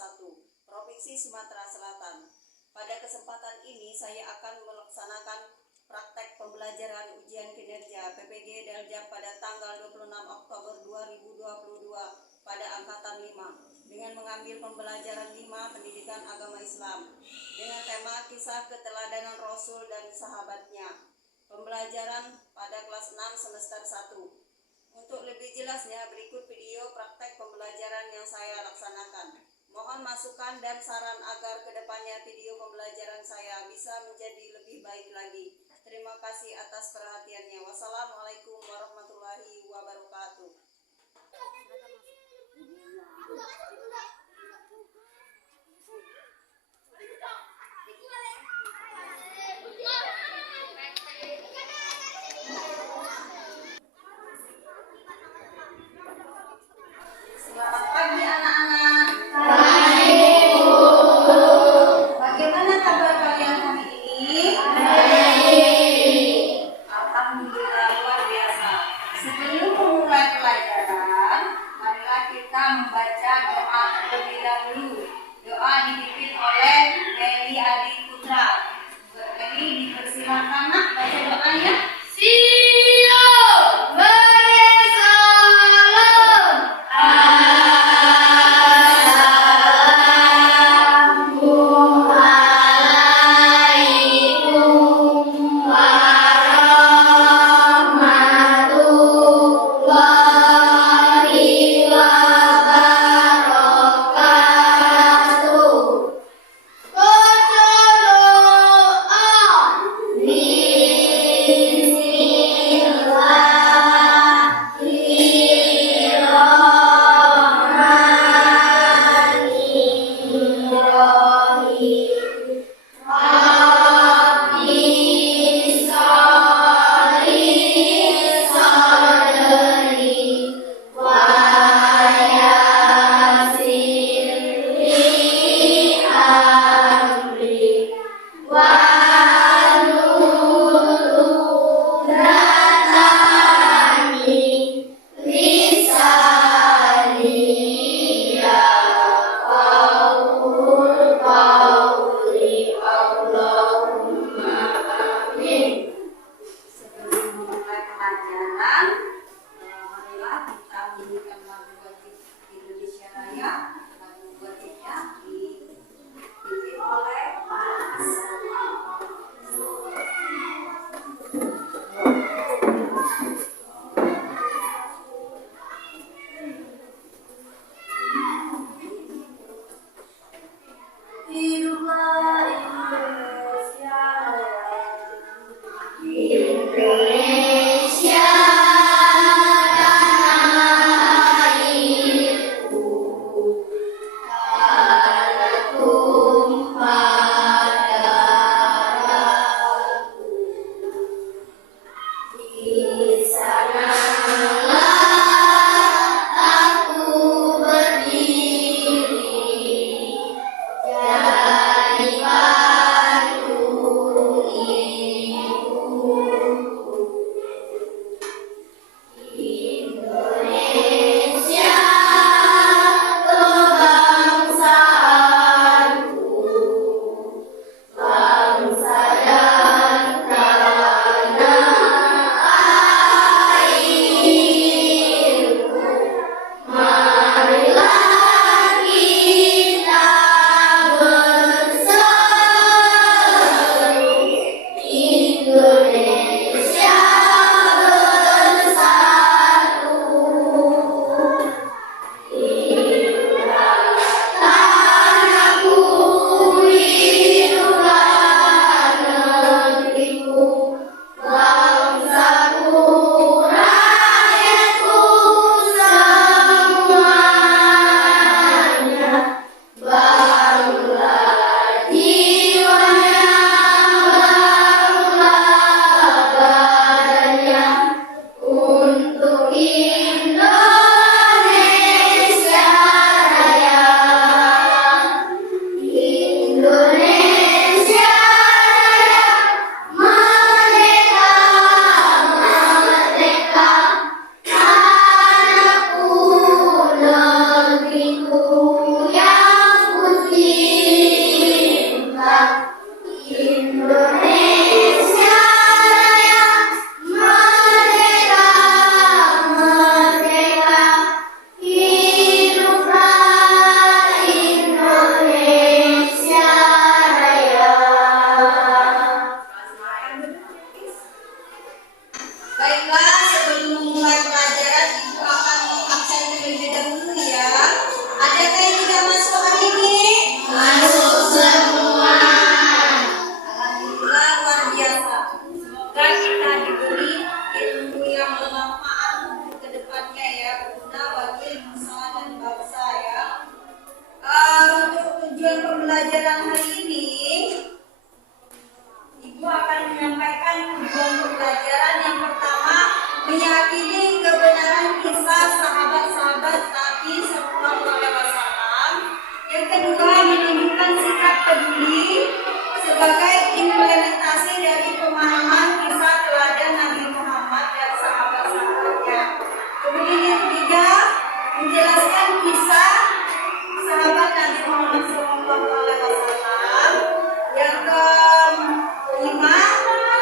1, Provinsi Sumatera Selatan. Pada kesempatan ini saya akan melaksanakan praktek pembelajaran ujian kinerja PPG Daljab pada tanggal 26 Oktober 2022 pada angkatan 5 dengan mengambil pembelajaran 5 pendidikan agama Islam dengan tema kisah keteladanan Rasul dan sahabatnya. Pembelajaran pada kelas 6 semester 1. Untuk lebih jelasnya, berikut video praktek pembelajaran yang saya laksanakan. Mohon masukan dan saran agar kedepannya video pembelajaran saya bisa menjadi lebih baik lagi. Terima kasih atas perhatiannya. Wassalamualaikum warahmatullahi wabarakatuh. Selamat pagi anak-anak. Baik, Bu. Bagaimana kabar kalian hari ini? Baik. Alhamdulillah, luar biasa. Sebelum memulai pelajaran, marilah kita membaca doa terlebih dahulu. Doa dipimpin oleh Meli Adi Putra. Meli, dipersilakan nak baca doanya. Baiklah, sebelum memulai pelajaran, Ibu akan mengabsen terlebih dahulu ya. Adakah yang tidak masuk hari ini? Masuk semua. Alhamdulillah, luar biasa. Semoga kita diberi ilmu yang bermanfaat untuk kedepannya ya, berguna bagi nusa dan bangsa ya. Untuk tujuan pembelajaran hari ini, Ibu akan menyampaikan tujuan pembelajaran. Yang pertama, meyakini kebenaran kisah sahabat-sahabat Nabi Sallallahu Alaihi Wasallam. Yang kedua, menunjukkan sikap peduli sebagai implementasi dari pemahaman kisah teladan Nabi Muhammad dan sahabat-sahabatnya. Kemudian yang ketiga, menjelaskan kisah sahabat Nabi Muhammad Sallallahu Alaihi Wasallam. Yang kelima,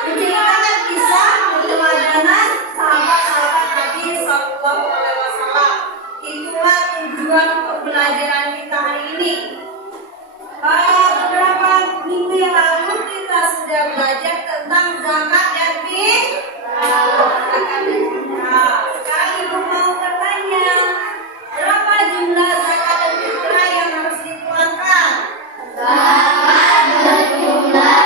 menceritakan kisah keteladanan sahabat-sahabat Nabi Sallallahu Alaihi Wasallam. Itulah tujuan pembelajaran kita hari ini. Beberapa minggu yang lalu kita sudah belajar tentang zakat dan fitrah. Sekarang Ibu mau bertanya, berapa jumlah zakat dan fitrah yang harus dikeluarkan? Zakat berjumlah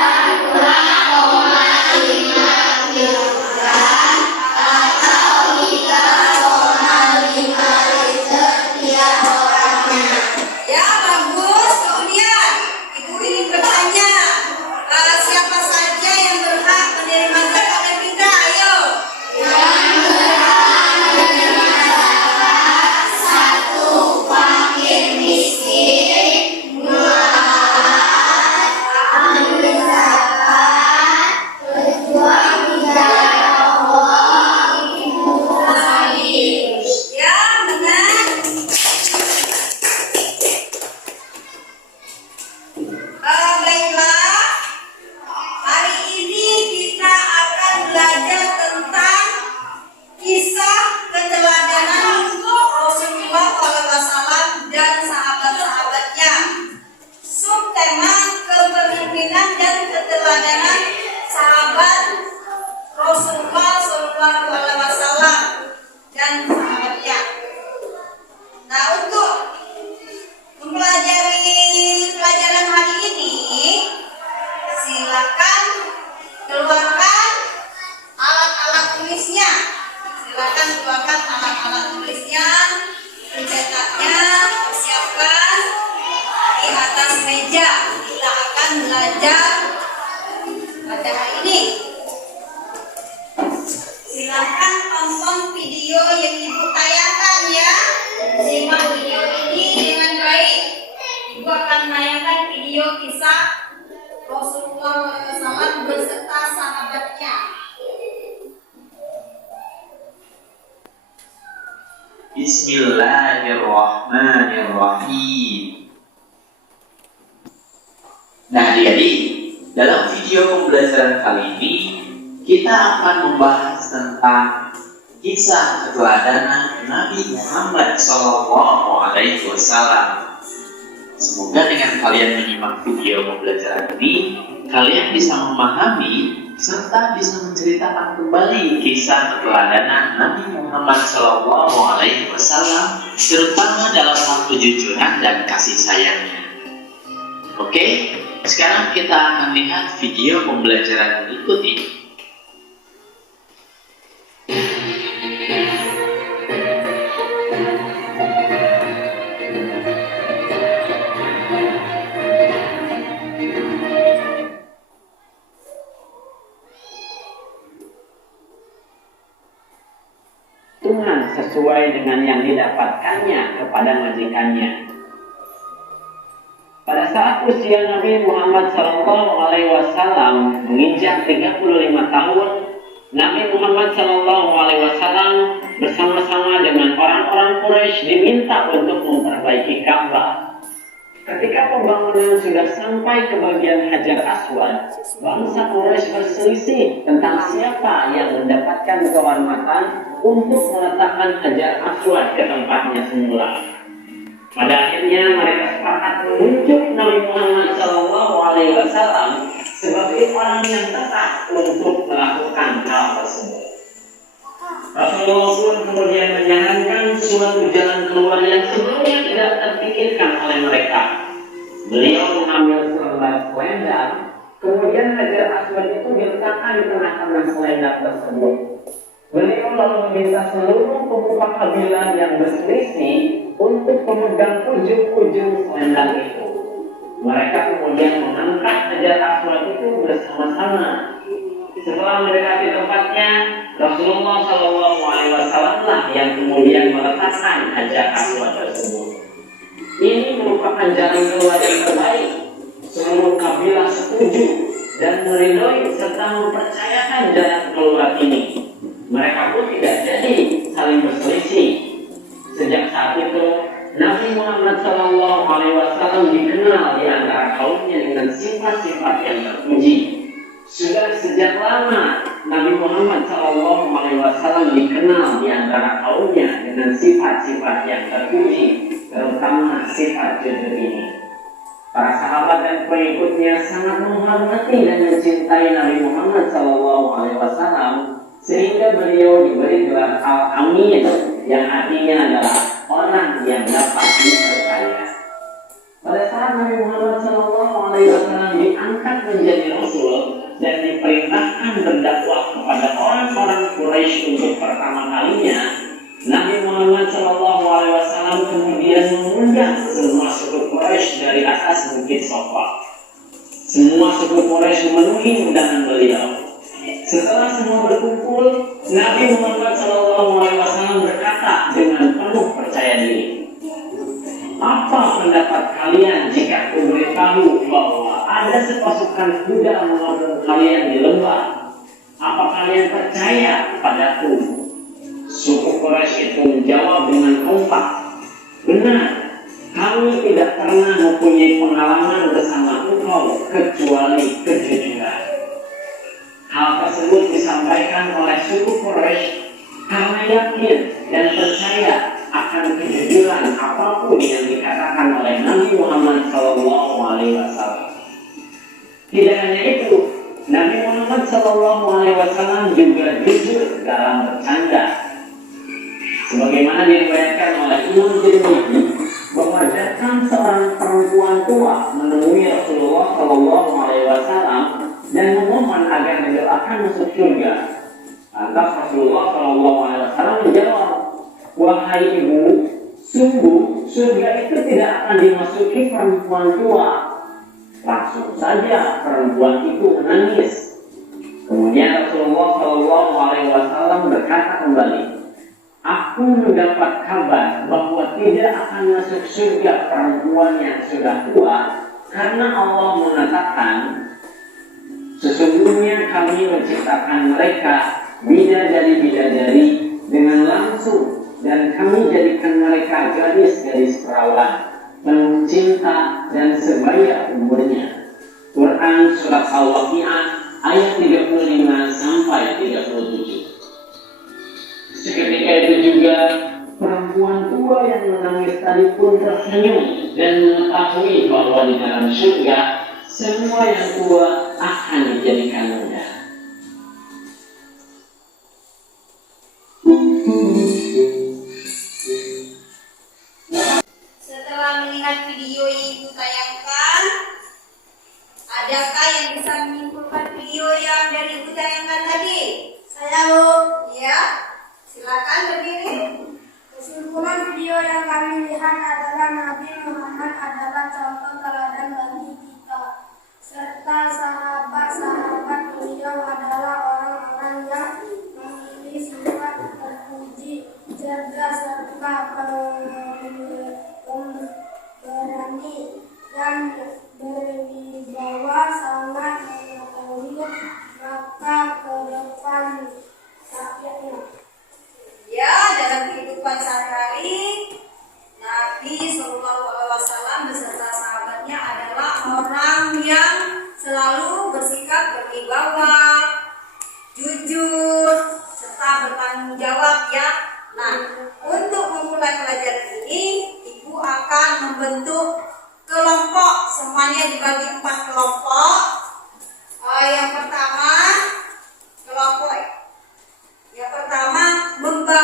2,5 kilogram atau 3,5 liter tiap orangnya. Ya, bagus. Kemudian Ibu ingin bertanya, siapa saja yang berhak menerima zakat dan fitrah? Ayo. Yang berhak menerima zakat, 1, fakir miskin. 2, ahli zakat. Berjuang di jalan Allah. Ibu saling. Ya, benar. Baiklah, hari ini kita akan belajar tentang kisah keteladanan Rasulullah SAW dan sahabat-sahabatnya. Subtema kepemimpinan dan keteladanan sahabat Rasulullah SAW dan sahabatnya. Nah, untuk mempelajari pelajaran hari ini, silakan keluarkan alat-alat tulisnya. Silakan keluarkan alat-alat tulisnya, pencetaknya, persiapkan di atas meja. Kita akan belajar pada hari ini. Silakan tonton video yang Ibu tayangkan ya. Simak video ini dengan baik. Ibu akan menayangkan video kisah Rasulullah SAW beserta sahabatnya. Bismillahirrahmanirrahim. Nah, jadi dalam video pembelajaran kali ini kita akan membahas tentang kisah keteladanan Nabi Muhammad SAW. Semoga dengan kalian menyimak video pembelajaran ini, kalian bisa memahami serta bisa menceritakan kembali kisah keteladanan Nabi Muhammad SAW, terutama dalam hal kejujuran dan kasih sayangnya. Oke, sekarang kita akan lihat video pembelajaran berikut ini. Tuhan sesuai dengan yang didapatkannya kepada majikannya. Pada saat usia Nabi Muhammad SAW menginjak 35 tahun, Nabi Muhammad SAW bersama-sama dengan orang-orang Quraisy diminta untuk memperbaiki Ka'bah. Ketika pembangunan sudah sampai ke bagian Hajar Aswad, bangsa Quraisy berselisih tentang siapa yang mendapatkan kehormatan untuk meletakkan Hajar Aswad ke tempatnya semula. Pada akhirnya mereka sepakat menunjuk Nabi Muhammad SAW sebagai orang yang tepat untuk melakukan hal tersebut. Rasulullah pun kemudian menyarankan suatu jalan keluar yang sebelumnya tidak terpikirkan oleh mereka. Beliau mengambil selembar selendang, kemudian Hajar Aswad itu diletakkan di tengah-tengah selendang tersebut. Beliau lalu meminta seluruh pemuka kabilah yang berselisih untuk memegang ujung-ujung selendang itu. Mereka kemudian mengangkat Hajar Aswad itu bersama-sama. Setelah mendekati tempatnya, Rasulullah SAW lah yang kemudian meletakkan Hajar Aswad tersebut. Ini merupakan jalan keluar yang terbaik. Seluruh kabilah setuju dan meridhoi serta mempercayakan jalan keluar ini. Mereka pun tidak jadi saling berselisih. Sejak saat itu, Nabi Muhammad SAW dikenal di antara kaumnya dengan sifat-sifat yang terpuji. Sudah sejak lama Nabi Muhammad SAW dikenal di antara kaumnya dengan sifat-sifat yang terpuji, terutama sifat jujur ini. Para sahabat dan pengikutnya sangat menghormati dan mencintai Nabi Muhammad SAW, sehingga beliau diberi gelar Al-Amin, yang artinya adalah orang yang dapat dipercaya. Pada saat Nabi Muhammad SAW diangkat menjadi Rasul dan diperintahkan berdakwah kepada orang-orang Quraisy untuk pertama kalinya, Nabi Muhammad SAW kemudian mengundang semua suku Quraisy dari atas bukit Safa. Semua suku Quraisy memenuhi undangan beliau. Setelah semua berkumpul, Nabi Muhammad SAW berkata dengan penuh percaya diri, "Apa pendapat kalian jika aku beritahu bahwa ada sepasukan kuda menunggu kalian di lembah? Apa kalian percaya padaku?" Suku Quraisy itu menjawab dengan kompak, "Benar, kami tidak pernah mempunyai pengalaman bersama engkau kecuali kejujuran." Hal tersebut disampaikan oleh suku Quraisy karena yakin dan percaya akan kejujuran apapun yang dikatakan oleh Nabi Muhammad SAW. Tidak hanya itu, Nabi Muhammad SAW juga jujur dalam bercanda. Sebagaimana diriwayatkan oleh Imam Tirmidzi bahwa datang seorang perempuan tua menemui Rasulullah SAW dan memohon agar didoakan masuk surga. Lantas Rasulullah SAW menjawab, "Wahai ibu, sungguh surga itu tidak akan dimasuki perempuan tua." Langsung saja perempuan itu menangis. Kemudian Rasulullah SAW berkata kembali, "Aku mendapat kabar bahwa tidak akan masuk surga perempuan yang sudah tua, karena Allah mengatakan, sesungguhnya kami menciptakan mereka bidadari-bidadari dengan langsung, dan kami jadikan mereka gadis-gadis perawan, penuh cinta dan sebaya umurnya." Quran Surat Al-Waqi'ah ayat 35 sampai 37. Seketika itu juga perempuan tua yang menangis tadi pun tersenyum dan mengetahui bahwa di dalam surga semua yang tua akan dijadikan muda. Setelah melihat video yang ibu tayangkan, adakah yang bisa menyimpulkan video yang dari ibu tayangkan tadi? Saya, Bu. Ya, silakan berdiri. Kesimpulan video yang kami lihat adalah Nabi Muhammad adalah contoh teladan bagi kita, serta sahabat-sahabat beliau adalah orang-orang yang memiliki sifat terpuji, cerdas, serta pemberani dan berwibawa, sangat mengetahui maka ke depan rakyatnya. Ya, dalam kehidupan sehari-hari, Nabi SAW beserta sahabatnya adalah orang yang selalu bersikap berwibawa, jujur, serta bertanggung jawab ya. Nah, untuk memulai pelajaran ini, Ibu akan membentuk kelompok, semuanya dibagi 4 kelompok. Yang pertama, kelompok yang pertama membangun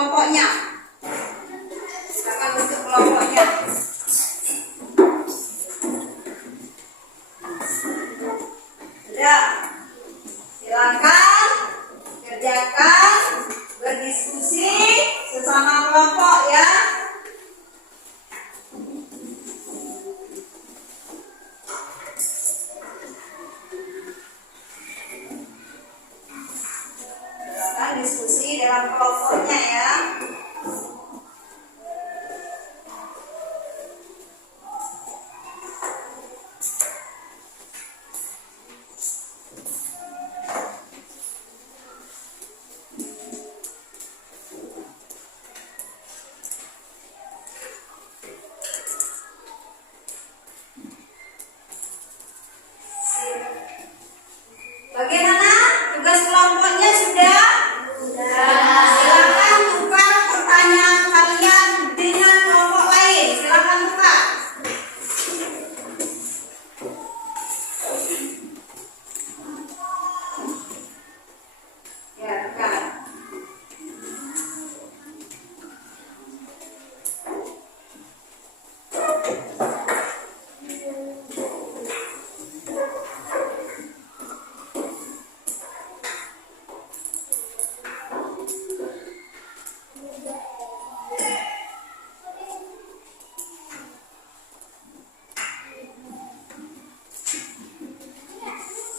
kelompoknya. Silakan bentuk kelompoknya. Sudah. Silakan kerjakan, berdiskusi sesama kelompok ya. Silakan diskusi dalam kelompoknya ya. Bagaimana? Tugas kelompoknya sudah? Sudah. Silakan tukar pertanyaan kalian dengan kelompok lain. Silakan tukar. Ya, tukar.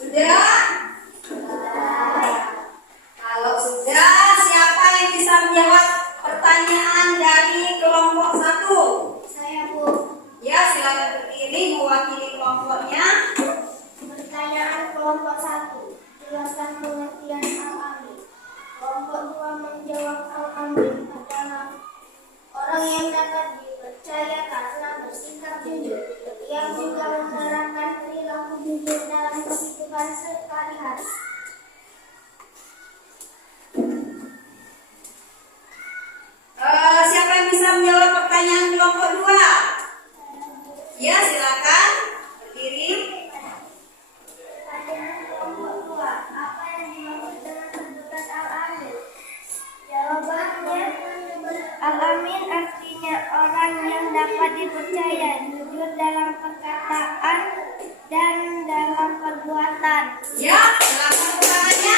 Sudah? Kalau sudah, siapa yang bisa menjawab pertanyaan dari kelompok 1? Saya Bu. Ya, silakan berdiri mewakili kelompoknya. Pertanyaan kelompok 1. Jelaskan pengertian al-amin. Kelompok 2 menjawab al-amin adalah orang yang dapat dipercaya karena bersikap jujur, yang juga menerapkan perilaku jujur dalam kehidupan sehari-hari. Siapa yang bisa menjawab pertanyaan kelompok 2? Ya, silakan berdiri. Pertanyaan kelompok 2. Apa yang dimaksud dengan sebutan al-amin? Jawabannya, al-amin artinya orang yang dapat dipercaya, jujur dalam perkataan dan dalam perbuatan. Ya, silakan pertanyaannya.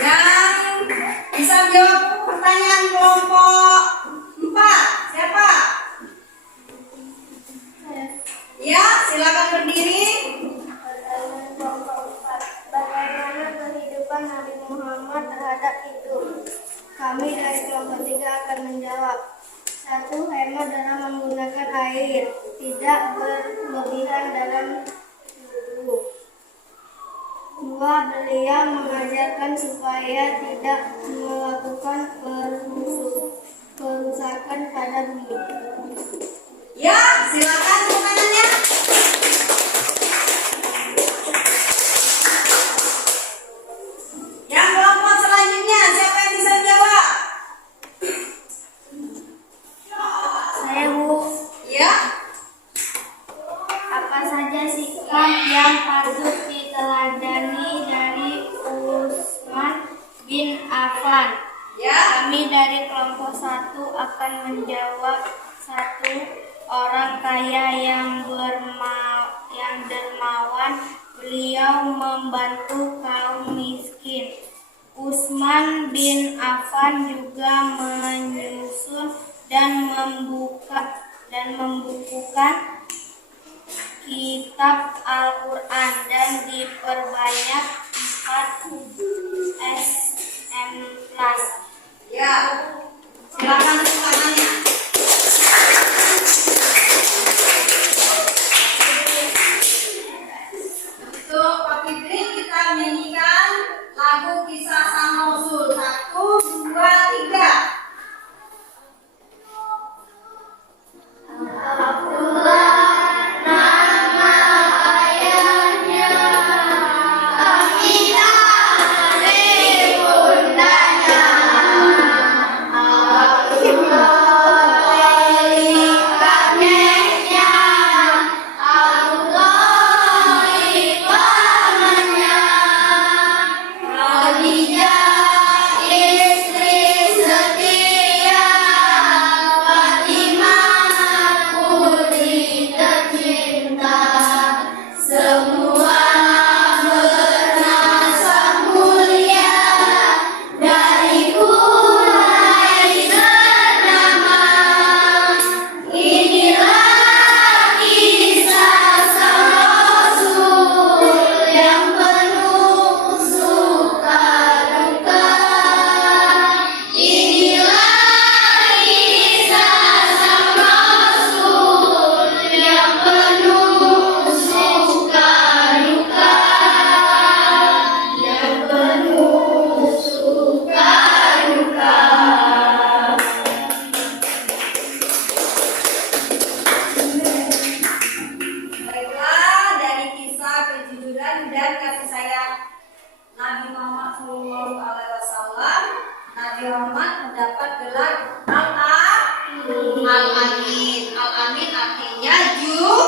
Yang bisa menjawab pertanyaan kelompok 4, siapa? Ya, silakan berdiri. Pertanyaan kelompok 4. Bagaimana kehidupan Nabi Muhammad terhadap itu? Kami dari kelompok 3 akan menjawab. 1. Hemat dalam menggunakan air, tidak berlebihan dalam wudhu. 2. Beliau mengajarkan supaya tidak melakukan kerusakan pada bumi. Ya, silakan pertanyaannya. Yang kelompok selanjutnya, siapa yang bisa menjawab? Saya Bu. Ya, Apa saja sikap yang patut diteladani dari Utsman bin Affan? ya. Kami dari kelompok 1 akan menjawab. 1. Orang kaya yang dermawan, beliau membantu kaum miskin. Utsman bin Affan juga menyusun dan membukukan kitab Al-Quran dan diperbanyak 4 SM+. Ya, silakan pertanyaannya. Untuk Pak Fitri kita nyanyikan lagu Kisah Sang Rasul. 1, 2, 3. Khadijah dan kasih sayang Nabi Muhammad SAW, Nabi Muhammad mendapat gelar Al-Amin. Al-Amin artinya jujur,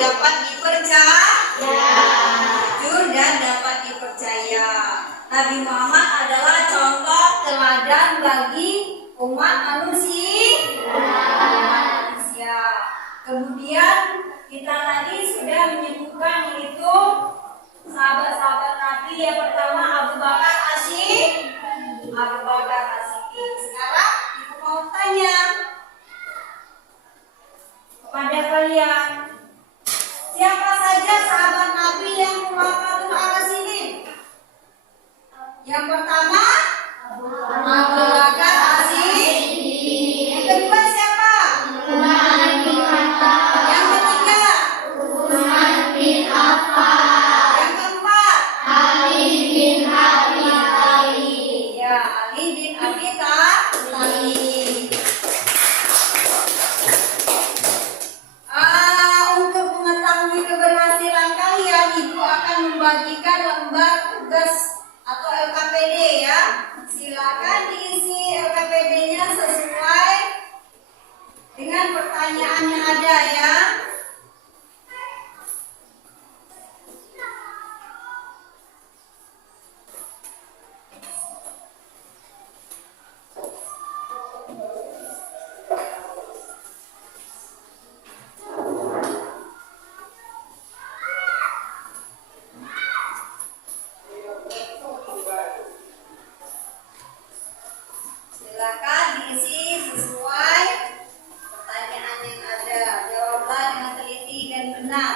dapat dipercaya, jujur dan dapat dipercaya. Nabi Muhammad adalah contoh teladan bagi umat manusia. Kemudian kita tadi sudah menyebutkan itu sahabat-sahabat Nabi. Yang pertama Abu Bakar As-Siddiq. Sekarang ibu mau tanya kepada kalian, siapa saja sahabat Nabi yang merupakan As-Siddiq? Yang pertama Abu Bakar As-Siddiq. Yang kedua siapa? Yang ketiga Utsman bin Affan. Yang keempat Ali bin Abi Thalib. Ya, Ali bin Abi Thalib. Untuk mengetahui keberhasilan kalian, ibu akan membagikan lembar tugas atau LKPD ya. Silakan diisi LKPD-nya sesuai dengan pertanyaan yang ada ya. Silakan diisi sesuai pertanyaan yang ada. Jawablah dengan teliti dan benar.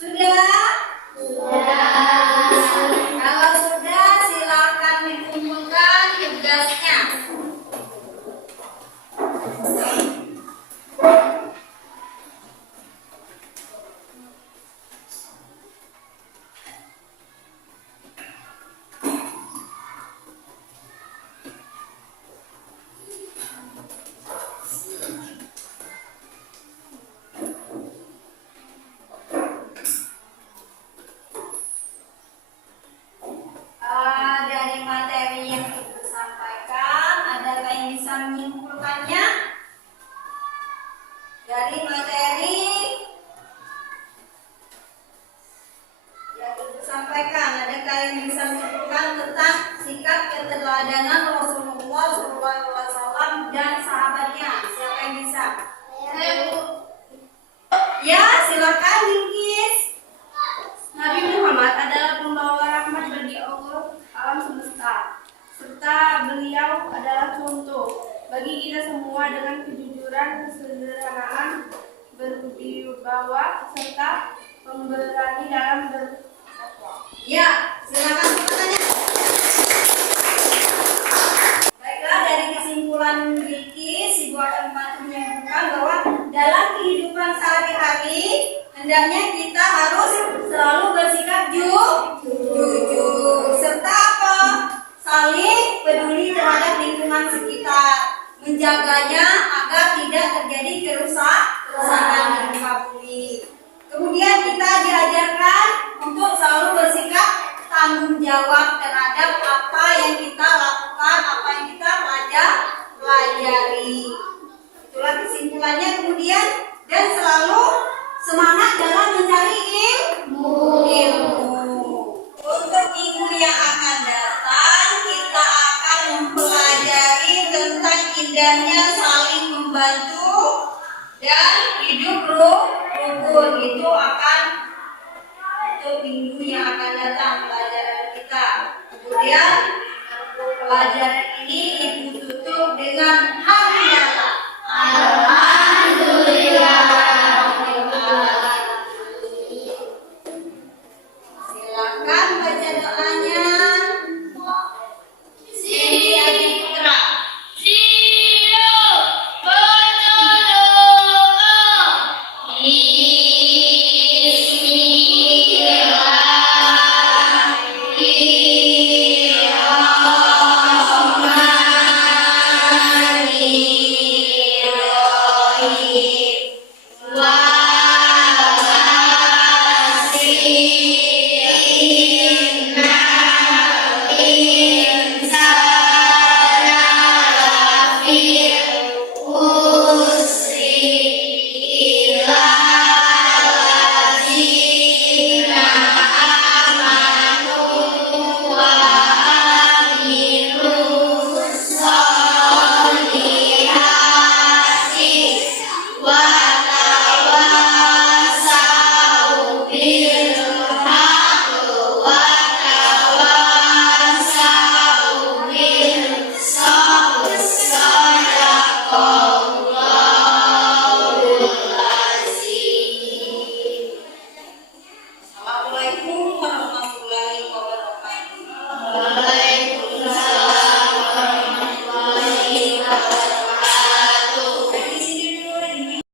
Sudah? Kalau sudah, silakan dikumpulkan tugasnya. Dari materi yang ibu sampaikan, adakah yang bisa menyimpulkannya? Dari materi yang ibu sampaikan, adakah yang bisa menyimpulkan tentang sikap keteladanan Rasulullah SAW dan sahabatnya? Siapa yang bisa? Ya, silakan Bilqis. Nabi Muhammad adalah pembawa rahmat bagi Allah alam semesta, serta beliau adalah contoh bagi kita semua dengan kejujuran, kesederhanaan, berwibawa, serta pemberani dalam berdakwah. Ya, silakan pertanyaan. Baiklah, dari kesimpulan Bilqis, ibu akan menyimpulkan bahwa dalam kehidupan sehari-hari hendaknya kita harus selalu bersikap jujur serta apa? Saling peduli terhadap lingkungan sekitar, menjaganya agar tidak terjadi kerusakan di muka bumi. Kemudian kita diajarkan untuk selalu bersikap tanggung jawab terhadap apa yang kita lakukan, apa yang kita pelajari. Itulah kesimpulannya. Kemudian dan selalu semangat dalam mencari ilmu. Untuk minggu yang akan datang kita akan mempelajari tentang indahnya saling membantu dan hidup rukun. Itu akan Pelajaran ini Ibu tutup dengan